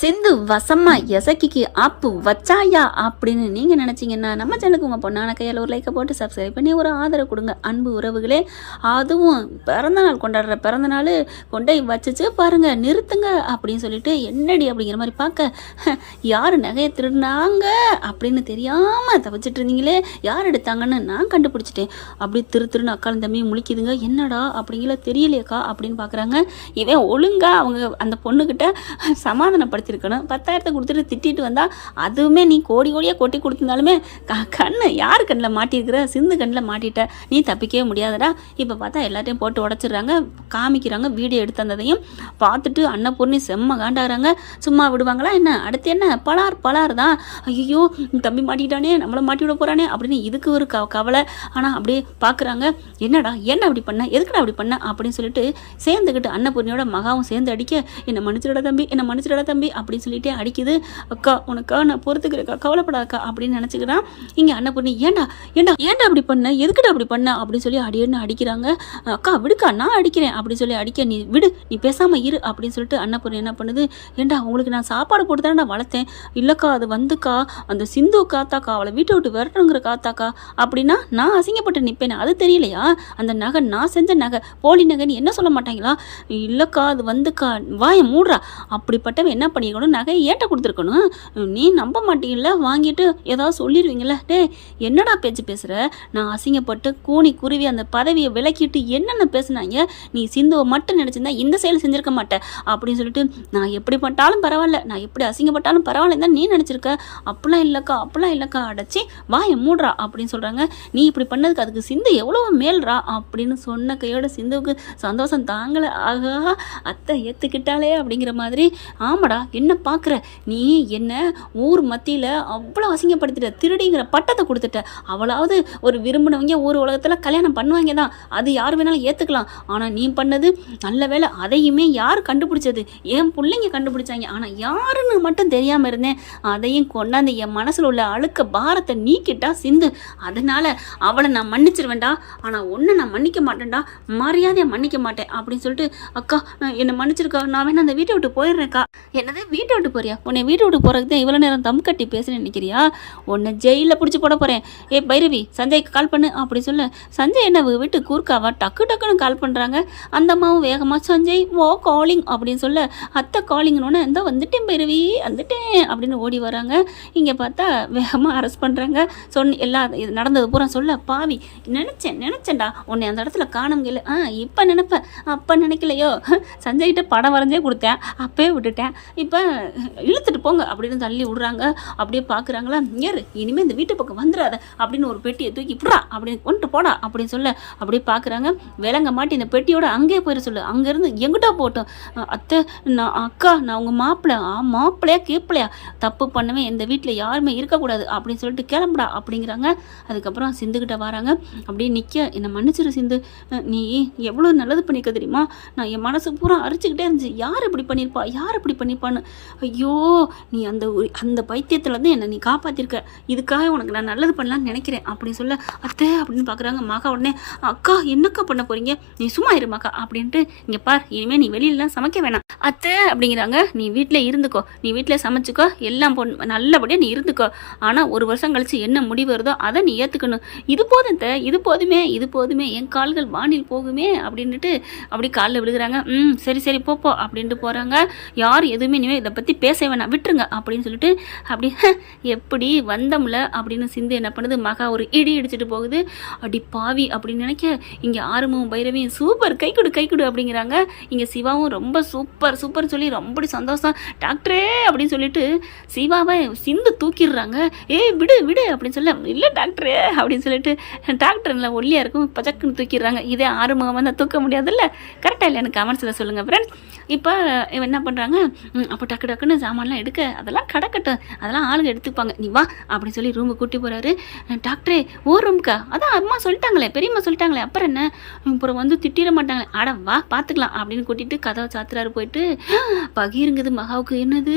சிந்து வசமா எசக்கிக்கு ஆப்பு வச்சாயா அப்படின்னு நீங்கள் நினச்சிங்கன்னா நம்ம சேனலுக்கு உங்கள் பொண்ணான கையில் ஒரு லைக்கை போட்டு சப்ஸ்கிரைப் பண்ணி ஒரு ஆதரவு கொடுங்க அன்பு உறவுகளே. அதுவும் பிறந்தநாள் கொண்டாடுற பிறந்தநாள் கொண்டே வச்சுச்சு பாருங்கள், நிறுத்துங்க அப்படின்னு சொல்லிட்டு என்னடி அப்படிங்கிற மாதிரி பார்க்க யார் நகையை திருடினாங்க அப்படின்னு தெரியாமல் தவிச்சிட்டு இருந்தீங்களே, யார் எடுத்தாங்கன்னு நான் கண்டுபிடிச்சிட்டேன். அப்படி திருன்னு அக்காலும் தம்பி முழிக்குதுங்க. என்னடா அப்படிங்கிற தெரியலையக்கா அப்படின்னு பார்க்குறாங்க. இவன் ஒழுங்கா அவங்க அந்த பொண்ணுக்கிட்ட சமாதானப்படுத்திருக்கணும். 10,000 கொடுத்துட்டு திட்டிட்டு வந்தா அதுவுமே நீ கோடி கோடியாக கொட்டி கொடுத்துருந்தாலுமே கண்ணு யார் கண்ணில் மாட்டியிருக்கிற, சிந்து கண்ணில் மாட்டிட்ட, நீ தப்பிக்கவே முடியாதடா. இப்போ பார்த்தா எல்லாத்தையும் போட்டு உடச்சிடுறாங்க, காமிக்கிறாங்க. வீடியோ எடுத்து வந்ததையும் பார்த்துட்டு அன்னபூர்ணி செம்ம காண்டாகிறாங்க. சும்மா விடுவாங்களா என்ன? அடுத்து என்ன பலார் தான். ஐயோ தம்பி மாட்டிட்டானே, நம்மளை மாட்டி விட போகிறானே அப்படின்னு இதுக்கு ஒரு கவலை. ஆனால் அப்படியே பார்க்குறாங்க. என்னடா என்ன அப்படி பண்ண, எதுக்குடா அப்படி பண்ண அப்படின்னு சொல்லிட்டு சேர்ந்துக்கிட்டு அன்னபூர்ணியோட மகாவும் சேர்ந்து அடிக்க, என்னை மன்னிச்சிடா தம்பி, என்னை மன்னிச்சிடா தம்பி அப்படின்னு சொல்லிட்டே அடிக்குது. அக்கா உனக்கா நான் பொறுத்துக்கிறேக்கா, கவலைப்படாக்கா அப்படின்னு நினச்சிக்கிறான். இங்கே அன்னபூர்ணி ஏண்டா ஏண்டா ஏண்டா அப்படி பண்ண, எதுக்குடா அப்படி பண்ண அப்படின்னு சொல்லி அடியன்னு அடிக்கிறாங்க. அக்கா விடுக்கா, நான் அடிக்கிறேன் அப்படின்னு சொல்லி அடிக்க, நீ விடு, நீ பேசாமல் இரு அப்படின்னு சொல்லிட்டு அன்னபூர்ணி என்ன பண்ணுது, ஏண்டா உங்களுக்கு நான் சாப்பாடு போட்டு தானே வளர்த்தேன், இல்லைக்கா அது வந்துக்கா அந்த சிந்து காத்தாக்கா, அவளை வீட்டை விட்டு விரட்டுங்கிற காத்தாக்கா, அப்படின்னா நான் அசிங்கப்பட்டு நிற்பேன், அது தெரியலையா? அந்த நகை நான் செஞ்ச நகை, போலி நகைன்னு என்ன சொல்ல மாட்டாங்களா? இல்லைக்கா அது வந்துக்கா, வாயை மூடுறா, அப்படிப்பட்டவன் என்ன பண்ணிக்கணும், நகையை ஏன்ட்ட கொடுத்துருக்கணும், நீ நம்ப மாட்டீங்கல்ல, வாங்கிட்டு ஏதாவது சொல்லிடுவீங்கள. டே என்னடா பேச்சு பேசுகிற, நான் அசிங்கப்பட்டு கூனி குருவி அந்த பதவியை விலக்கிட்டு என்னென்ன பேசுனாங்க, நீ சிந்துவை மட்டும் நினச்சிருந்தா இந்த செயல் செஞ்சுருக்க மாட்டேன் அப்படின்னு சொல்லிட்டு, நான் எப்படி பட்டாலும் பரவாயில்ல, நான் எப்படி அசிங்கப்பட்டாலும் பரவாயில்ல தான் நீ நினச்சிருக்க, அப்படிலாம் இல்லைக்கா அடைச்சி வாயை மூடுறா அப்படின்னு சொல்கிறாங்க. நீ இப்படி பண்ணதுக்கு அதுக்கு சிந்து எவ்வளோ மேல்றா அப்படின்னு சொன்ன கையோட சிந்துவுக்கு சந்தோஷம் தாங்கலை. ஆகா அத்தை ஏற்றுக்கிட்டாலே அப்படிங்கிற மாதிரி. ஆமாடா என்ன பார்க்குற, நீ என்ன ஊர் மத்தியில் அவ்வளோ அசிங்கப்படுத்திட்ட, திருடிங்கிற பட்டத்தை கொடுத்துட்ட, அவளாவது ஒரு விரும்பினவங்க ஊர் உலகத்தில் கல்யாணம் பண்ணுவாங்க தான், அது யார் வேணாலும் ஏற்றுக்கலாம். ஆனால் நீ பண்ணது நல்ல வேலை, அதையுமே யார் கண்டுபிடிச்சது, என் பிள்ளைங்க கண்டுபிடிச்சாங்க, ஆனால் யாருன்னு மட்டும் தெரியாமல் இருந்தேன், அதையும் கொண்டாந்து என் மனசில் உள்ள அழுக்க பாரத்தை நீக்கிட்டா சிந்து, அதனால் அவளை நான் மன்னிச்சிருவேன்டா, ஆனால் ஒன்று நான் மன்னிக்க மாட்டேன்டா, மரியாதையை மன்னிக்க மாட்டேன் அப்படின்னு சொல்லிட்டு, அக்கா என்னை மன்னிச்சிருக்கா, நான் வேணா அந்த வீட்டை விட்டு போயிடுறேன்க்கா. என்னது வீட்டை விட்டு போறியா, உன்னை வீட்டை விட்டு போகிறதுக்கு தான் இவ்வளோ நேரம் தம் கட்டி பேசுன்னு நினைக்கிறியா, உன்னை ஜெயிலில் பிடிச்சி போட போகிறேன். ஏ பைரவி சஞ்சய்க்கு கால் பண்ணு அப்படி சொல்ல, சஞ்சய் என்ன வீட்டு கூர்க்காவா, டக்குன்னு கால் பண்ணுறாங்க. அந்த அம்மாவும் வேகமாக சஞ்சய் ஓ காலிங் அப்படின்னு சொல்ல, அத்தை காலிங்கன்னு இந்த வந்துட்டேன் பைரவி வந்துட்டேன் அப்படின்னு ஓடி வராங்க. இங்கே பார்த்தா வேகமாக அரெஸ்ட் பண்ணுறாங்க. எல்லா இது நடந்தது பூரா சொல்ல, பாவி நினச்சேன்டா உன்னை அந்த இடத்துல காணுங்க. இப்போ நினைப்பேன், அப்போ நினைக்கலையோ, சஞ்சய்கிட்ட படம் வரைஞ்சே கொடுத்தேன், அப்பயே விட்டுட்டேன், இப்போ இழுத்துட்டு போங்க அப்படின்னு தள்ளி விடுறாங்க. அப்படியே பார்க்குறாங்களா, ஏறு இனிமேல் இந்த வீட்டு பக்கம் வந்துடாத அப்படின்னு ஒரு பெட்டியை தூக்கி விட்றா அப்படின்னு கொண்டு போடா அப்படின்னு சொல்ல, அப்படியே பார்க்குறாங்க. விலங்க மாட்டி இந்த பெட்டியோட அங்கேயே போயிட சொல்லு, அங்கேருந்து எங்கிட்ட போட்டோம். அத்தை நான் அக்கா நான் உங்கள் மாப்பிள்ளையா கேப்பிளையா, தப்பு பண்ணவே இந்த வீட்டில் யாருமே இருக்கக்கூடாது அப்படின்னு சொல்லிட்டு கிளம்புடா அப்படிங்கிறாங்க. அதுக்கப்புறம் சிந்துக்கிட்ட வராங்க. அப்படியே நிற்க, என்னை மன்னிச்சிரு சிந்து, நீ எவ்வளோ நல்லது பண்ணிக்க தெரியுமா, நான் என் மனசு பூரா அரிச்சுக்கிட்டே இருந்துச்சு, யார் இப்படி பண்ணியிருப்பான்னு. ஐயோ நீ அந்த பைத்தியத்துலேருந்து என்னை நீ காப்பாற்றிருக்க, இதுக்காக உனக்கு நான் நல்லது பண்ணலான்னு நினைக்கிறேன் அப்படின்னு சொல்ல, அத்தை அப்படின்னு பார்க்குறாங்க. மகா உடனே, அக்கா என்னக்கா பண்ண போகிறீங்க, நீ சும்மா இரு மகா அப்படின்ட்டு, இங்கே பார் இனிமேல் நீ வெளியிலலாம் சமைக்க வேணாம் அத்தை அப்படிங்கிறாங்க. நீ வீட்டில் இருந்துக்கோ, நீ வீட்டில் சமைச்சிக்கோ, எல்லாம் நல்லபடியாக நீ இருந்துக்கோ, ஆனால் ஒரு வருஷம் கழிச்சு என்ன முடிவு வருதோ அதை நீ ஏற்றுக்கணும். இது போதும் த, இது போதுமே என் கால்கள் வானில் போகுமே அப்படின்ட்டு அப்படி காலில் விழுகிறாங்க. சரி போ அப்படின்ட்டு போகிறாங்க. யார் எதுவுமே இனிமேல் இதை பற்றி பேச வேணாம் விட்டுருங்க அப்படின்னு சொல்லிட்டு, அப்படி எப்படி வந்தோம்ல அப்படின்னு சிந்து என்ன பண்ணுது, மகா ஒரு இடி இடிச்சிட்டு போகுது. அடி பாவி அப்படின்னு நினைக்க, இங்கே ஆறுமுகம் பைரவியும் சூப்பர் கை கொடு அப்படிங்கிறாங்க. இங்கே சிவாவும் ரொம்ப சூப்பர் சொல்லி ரொம்ப சந்தோஷம், டாக்டரே அப்படின்னு சொல்லிட்டு சிவாவை சிந்து தூக்கிடுறாங்க. விடு அப்படின்னு சொல்ல, இல்லை டாக்டரே அப்படின்னு சொல்லிட்டு, டாக்டர் நல்லா ஒல்லியாக இருக்கும் பச்சக்குன்னு தூக்கிடுறாங்க. இதே ஆறுமுகம் வந்து தூக்க முடியாதுல்ல, கரெக்டாக இல்லை எனக்கு கமெண்ட்ஸில் சொல்லுங்கள் ஃப்ரெண்ட்ஸ். இப்போ என்ன பண்ணுறாங்க, அப்போ டக்குன்னு சாமான்லாம் எடுக்க, அதெல்லாம் கிடக்கட்டும், அதெல்லாம் ஆளுங்க எடுத்துப்பாங்க, நீ வா அப்படின்னு சொல்லி ரூமுக்கு கூட்டி போகிறாரு. டாக்டரே ஓ ரூமுக்கா, அதான் அம்மா சொல்லிட்டாங்களே, பெரியம்மா சொல்லிட்டாங்களே, அப்புறம் என்ன, அப்புறம் வந்து திட்டிட மாட்டாங்களே, அட வா பார்த்துக்கலாம் அப்படின்னு கூட்டிகிட்டு கதவை சாத்துறாரு. போயிட்டு பகிருங்குது மகாவுக்கு, என்னது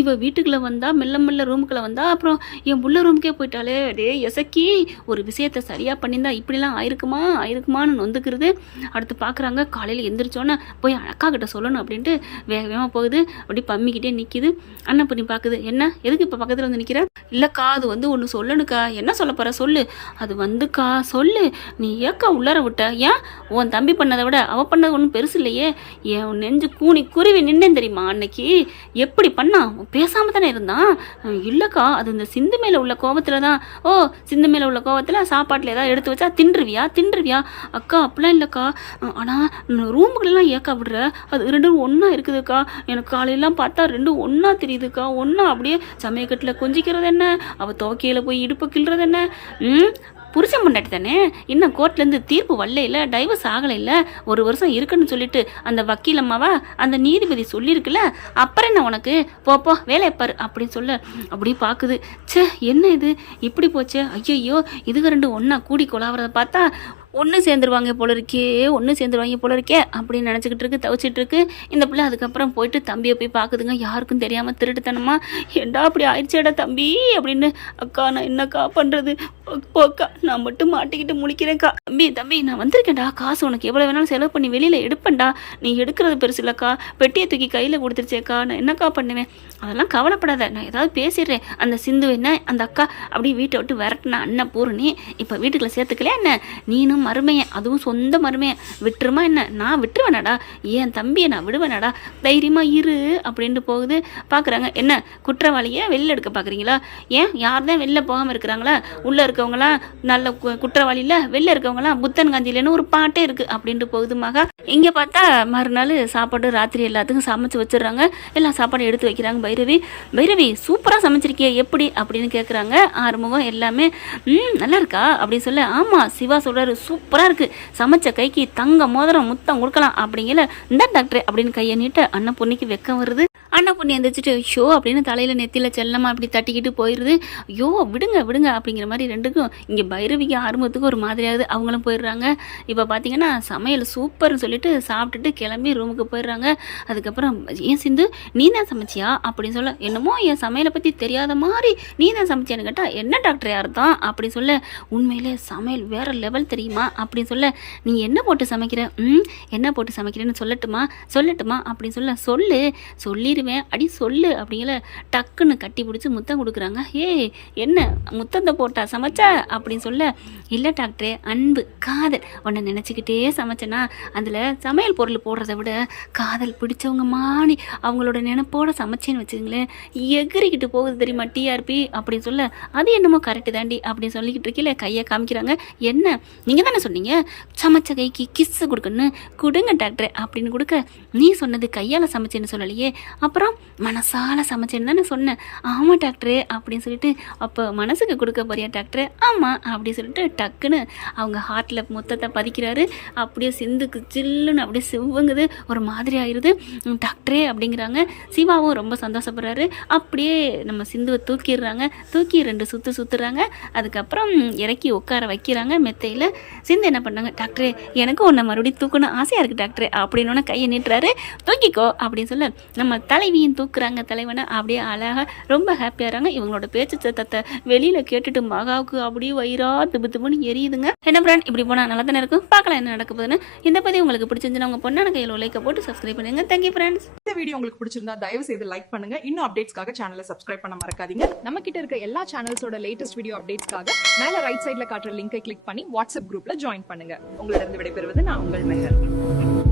இவ வீட்டுக்குள்ளே வந்தா, மெல்ல ரூமுக்குள்ளே வந்தா, அப்புறம் என் புள்ள ரூமுக்கே போயிட்டாலே, டே எசக்கி ஒரு விஷயத்தை சரியாக பண்ணியிருந்தா இப்படிலாம் ஆயிருக்குமான்னு நொந்துக்கிறது. அடுத்து பார்க்குறாங்க, காலையில் எந்திரிச்சோன்னே போய் அக்கா கிட்ட சொல்லணும் அப்படின்ட்டு வேகமாக போகுது. அப்படி பம்மிக்கிட்டே நிற்கிது. அன்னப்பூர்ணி பார்க்குது. என்ன எதுக்கு இப்போ பக்கத்தில் வந்து நிற்கிற? இல்லைக்கா அது வந்து ஒன்று சொல்லணுக்கா. என்ன சொல்ல போகிற சொல்லு. அது வந்துக்கா சொல்லு. நீ ஏக்கா உள்ளார விட்ட? ஏன் உன் தம்பி பண்ணதை விட அவள் பண்ணது ஒன்றும் பெருசு இல்லையே. என் நெஞ்சு கூனி குருவி நின்னேன் தெரியுமா அன்னைக்கு. எப்படி பண்ணான்? பேசாமல் தானே இருந்தான். இல்லைக்கா அது இந்த சிந்து மேலே உள்ள கோபத்தில் தான். ஓ சிந்து மேலே உள்ள கோபத்தில் சாப்பாட்டில் ஏதாவது எடுத்து வச்சா தின்றுவியா? அக்கா அப்படிலாம் இல்லைக்கா. ஆனால் ரூமுகளெல்லாம் ஏக்கா விடுற? அது ரெண்டும் ஒன்றா இருக்குதுக்கா. எனக்கு காலையெல்லாம் பார்த்தா ரெண்டும் ஒன்றா தெரியுதுக்கா. ஒன்றா அப்படியே சமயக்கட்டில் கொஞ்சிக்கிறது என்ன, அவள் துவக்கையில் போய் இடுப்பு கிள்றது என்ன. புருஷன் பொண்டாட்டி தானே. இன்னும் கோர்ட்லேருந்து தீர்ப்பு வரல இல்லை, டைவர்ஸ் ஆகலை இல்லை, 1 வருஷம் இருக்குன்னு சொல்லிட்டு அந்த வக்கீல் அம்மாவா அந்த நீதிபதி சொல்லியிருக்குல்ல. அப்புறம் என்ன உனக்கு? போப்போ வேலையை பாரு அப்படின்னு சொல்ல அப்படி பார்க்குது. சே என்ன இது இப்படி போச்சு. ஐயோ இதுக்கு 2 ஒன்றா கூடி கொலாவறதை பார்த்தா ஒன்று சேர்ந்துருவாங்க போல இருக்கே அப்படின்னு நினச்சிக்கிட்டு இருக்கு, தவிச்சிட்டு இருக்கு இந்த பிள்ளை. அதுக்கப்புறம் போயிட்டு தம்பியை போய் பார்க்குதுங்க. யாருக்கும் தெரியாமல் திருட்டுத்தனமா. ஏண்டா அப்படி ஆயிடுச்சேடா தம்பி அப்படின்னு. அக்கா நான் என்னக்கா பண்ணுறது? போக்கா நான் மட்டும் மாட்டிக்கிட்டு முழிக்கிறேன்க்கா. தம்பி நான் வந்திருக்கேன்டா. காசு உனக்கு எவ்வளோ வேணாலும் செலவு பண்ணி வெளியில் எடுப்பேன்டா. நீ எடுக்கிறது பெருசு இல்லைக்கா. பெட்டியை தூக்கி கையில் கொடுத்துருச்சேக்கா. நான் என்னக்கா பண்ணுவேன்? அதெல்லாம் கவலைப்படாத, நான் ஏதாவது பேசிடுறேன். அந்த சிந்து என்ன அந்த அக்கா அப்படியே வீட்டை விட்டு விரட்டினா அன்னப்பூர்ணி இப்போ வீட்டுக்குள்ளே சேர்த்துக்கலையா என்ன? நீனும் மருமையன், அதுவும் சொந்த மருமையன் விட்டுருமா என்ன? நான் விட்டுருவேனாடா? ஏன் தம்பியை நான் விடுவேனாடா? தைரியமாக இரு அப்படின்ட்டு போகுது. பார்க்குறாங்க. என்ன குற்றவாளியை வெளில எடுக்க பார்க்குறீங்களா? ஏன் யார் தான் வெளில போகாமல் இருக்கிறாங்களா? உள்ளே இருக்கவங்களாம் நல்ல குற்றவாளி இல்லை, வெளில இருக்கவங்களாம் புத்தன் காஞ்சிலேன்னு ஒரு பாட்டே இருக்குது அப்படின்ட்டு போகுது மகா. இங்கே பார்த்தா மறுநாள் சாப்பாடு ராத்திரி எல்லாத்துக்கும் சமைச்சு வச்சிடுறாங்க. எல்லாம் சாப்பாடு எடுத்து வைக்கிறாங்க. பைரவி சூப்பராக சமைச்சிருக்கிய எப்படி அப்படின்னு கேட்குறாங்க. ஆறுமுகம் எல்லாமே நல்லா இருக்கா அப்படின்னு சொல்ல. ஆமாம் சிவா சொல்கிறாரு சூப்பராக இருக்குது, சமைச்ச கைக்கு தங்க மோதிரம் முத்தம் கொடுக்கலாம் அப்படிங்கல. இந்த டாக்டர் அப்படின்னு கையை நீட்ட அன்னப்பொன்னிக்கு வெக்கம் வருது. அன்னப்பொண்ணி எந்திரிச்சிட்டு ஷோ அப்படின்னு தலையில் நெத்தியில் செல்லமாக அப்படி தட்டிக்கிட்டு போயிடுது. ஐயோ விடுங்க அப்படிங்கிற மாதிரி ரெண்டுக்கும். இங்கே பைரவிக்கு ஆரம்பத்துக்கு ஒரு மாதிரியாகுது. அவங்களும் போயிடுறாங்க. இப்போ பார்த்தீங்கன்னா சமையல் சூப்பர்னு சொல்லிட்டு சாப்பிட்டுட்டு கிளம்பி ரூமுக்கு போயிடுறாங்க. அதுக்கப்புறம் ஏன் சிந்து நீ தான் சமைச்சியா அப்படின்னு சொல்ல. என்னமோ என் சமையலை பற்றி தெரியாத மாதிரி நீ தான் சமைச்சியான்னு கேட்டால் என்ன டாக்டர் யார் தான் அப்படின்னு சொல்ல. உண்மையிலே சமையல் வேறு லெவல் தெரியுமா அப்படின்னு சொல்ல. நீ என்ன போட்டு சமைக்கிற? என்ன போட்டு சமைக்கிறேன்னு சொல்லட்டுமா அப்படின்னு சொல்ல. சொல்லிடுவேன் அடி சொல்லு அப்படிங்கிற. டக்குன்னு கட்டி பிடிச்சி முத்தம் கொடுக்குறாங்க. ஏய் என்ன முத்தத்தை போட்டா சமைச்சா அப்படின்னு சொல்ல. இல்லை டாக்டரே அன்பு காதல் உன்னை நினச்சிக்கிட்டே சமைச்சேன்னா அதில் சமையல் பொருள் போடுறத விட காதல் பிடிச்சவங்க மாணி அவங்களோட நினைப்போட சமைச்சேன்னு வச்சுங்களேன் எகிரிக்கிட்டு போகுது தெரியுமா டிஆர்பி அப்படின்னு சொல்ல. அது என்னமோ கரெக்டு தாண்டி அப்படின்னு சொல்லிக்கிட்டு இருக்கல. கையை காமிக்கிறாங்க. என்ன நீங்கள் தானே சொன்னீங்க சமைச்ச கைக்கு கிஸ்ஸு கொடுக்கணும், கொடுங்க டாக்டர் அப்படின்னு கொடுக்க. நீ சொன்னது கையால் சமைச்சேன்னு சொல்லலையே, அப்புறம் மனசால சமைச்சேன்னு தானே சொன்னேன். ஆமாம் டாக்டரு அப்படின்னு சொல்லிட்டு. அப்போ மனசுக்கு கொடுக்க போறியா டாக்டர்? ஆமாம் அப்படின்னு சொல்லிட்டு டக்குன்னு அவங்க ஹார்ட்டில் முத்தத்தை பதிக்கிறாரு. அப்படியே சிந்துக்கு ஜில்லுன்னு அப்படியே சிவங்குது, ஒரு மாதிரி ஆயிடுது. டாக்டரே அப்படிங்கிறாங்க. சிவாவும் ரொம்ப சந்தோஷப்படுறாரு. அப்படியே நம்ம சிந்துவை தூக்கிடுறாங்க. தூக்கி 2 சுற்று சுற்றுறாங்க. அதுக்கப்புறம் இறக்கி உட்கார வைக்கிறாங்க மெத்தையில். சிந்து என்ன பண்ணாங்க? டாக்டரே எனக்கு உன்னை மறுபடியும் தூக்கணும் ஆசையாக இருக்குது டாக்டரே அப்படின்னு கையை நீட்டுறாரு. தூக்கிக்கோ அப்படின்னு சொல்ல. நம்ம தலைவியும் தூக்குறாங்க தலைவனை. அப்படியே அழகாக ரொம்ப ஹாப்பியாகிறாங்க. இவங்களோட பேச்சு சத்தத்தை வெளியில் கேட்டுட்டு மகாவுக்கு அப்படியே வயிறா திபுன்னு எரியுதுங்க. என்ன பிராண்ட் இப்படி போனால் நல்லா தானே இருக்கும். பார்க்கலாம் என்ன நடக்க போகுதுன்னு. இந்த பதிவு உங்களுக்கு பிடிச்சிருந்துச்சுன்னா உங்கள் பொண்ணான கையில் லைக்கை போட்டு சப்ஸ்கிரைப் பண்ணுங்க. Thank you friends. இந்த வீடியோ உங்களுக்கு பிடிச்சிருந்தா தயவு செய்து லைக் பண்ணுங்க. இன்னும் அப்டேட்ஸ்க்காக சேனலை சப்ஸ்கிரைப் பண்ண மறக்காதீங்க. நம்ம கிட்ட இருக்க எல்லா சேனல்ஸோட லேட்டஸ்ட் வீடியோ அப்டேட்ஸ்க்காக மேல ரைட் சைட்ல காட்டுற லிங்கை கிளிக் பண்ணி வாட்ஸ்அப் குரூப்ல ஜாயின் பண்ணுங்க. உங்களிடம் விடைபெறுவது நான் உங்கள் மெஹர்.